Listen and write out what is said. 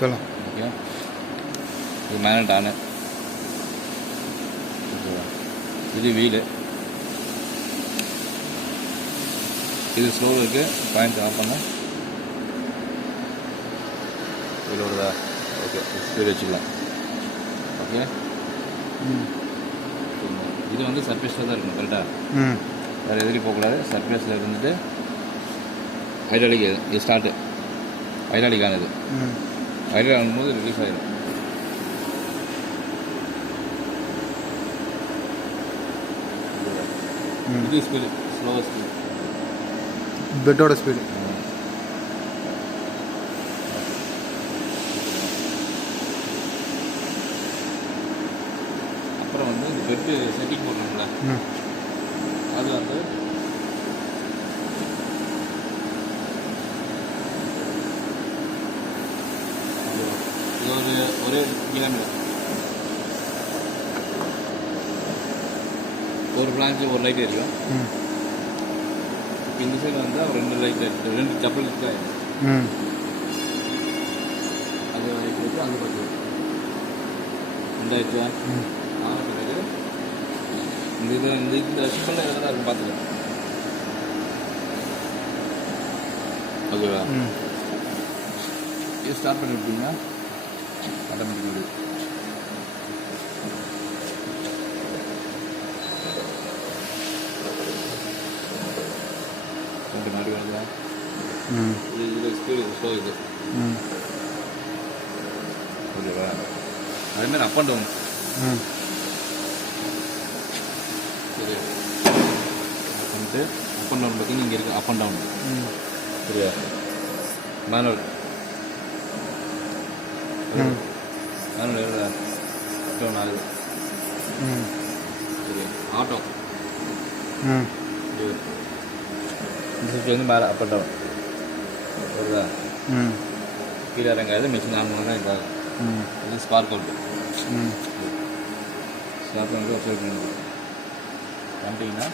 சொல்லலாம். ஓகே, இது மேனட் ஆனு, இது வீலு, இது ஸ்லோ இருக்குது. பாயிண்ட் ஆஃப் பண்ண வீல் ஓடுதா? ஓகே, ஸ்பீடு வச்சுக்கலாம். ஓகே, இது வந்து சர்ஃபேஸில் தான் இருக்கணும் கரெக்டாக. வேறு எதுலேயும் போகக்கூடாது. சர்ஃபேஸில் இருந்துட்டு ஹைட்ராலிக் இது ஸ்டார்ட்டு ஹைட்ராலிக் ஆனது. ஹைட்ராலிக் ஆகும்போது ரிலீஸ் ஆகிடும். இது ஸ்பீடு ஸ்லோவாக ஸ்பீடு, பெட்டோட ஸ்பீடு. அப்புறம் வந்து இந்த பெட்டு செட்டிங் போடணும்ல, அது வந்து ஒரே கிலோமீட்டர் ஒரு பிளாங்க்கு ஒரு லைட் எரியும். இந்த சைடு வந்து அவர் 2 லைட் இருக்குது, 2 டபுள் லைட் தான். அது லைட் வச்சு அங்கே பார்த்து இந்த ஆயிடுச்சா ஆன பிறகு இந்த இது இந்த சிம்பிளாக இதில் தான் இருக்கும் பார்த்துக்கலாம். ஓகேவா? இது ஸ்டார்ட் பண்ணி விட்டீங்கன்னா ஆட்டோமேட்டிக்காக ரெண்டு மாதிரி வருதா? இது ஸ்பீடு ஸ்லோ இது. ஓகேவா? அதேமாதிரி அப் அண்ட் டவுன். சரி, பண்ணிட்டு அப் அண்ட் டவுன் பார்த்தீங்கன்னா இங்கே இருக்குது அப் அண்ட் டவுன். சரியா? மேனுவல் மேனுவல் எவ்வளோ டவுன் ஆகுது. சரி, ஆட்டோ இது வந்து மேலே அப் அண்ட் டவுன் வருதா? கீழே இறங்காது, மிஷின் ஆன் பண்ணால் இதாகும். இது spark out. Spark out observe பண்ணி பண்ணிட்டீங்கன்னா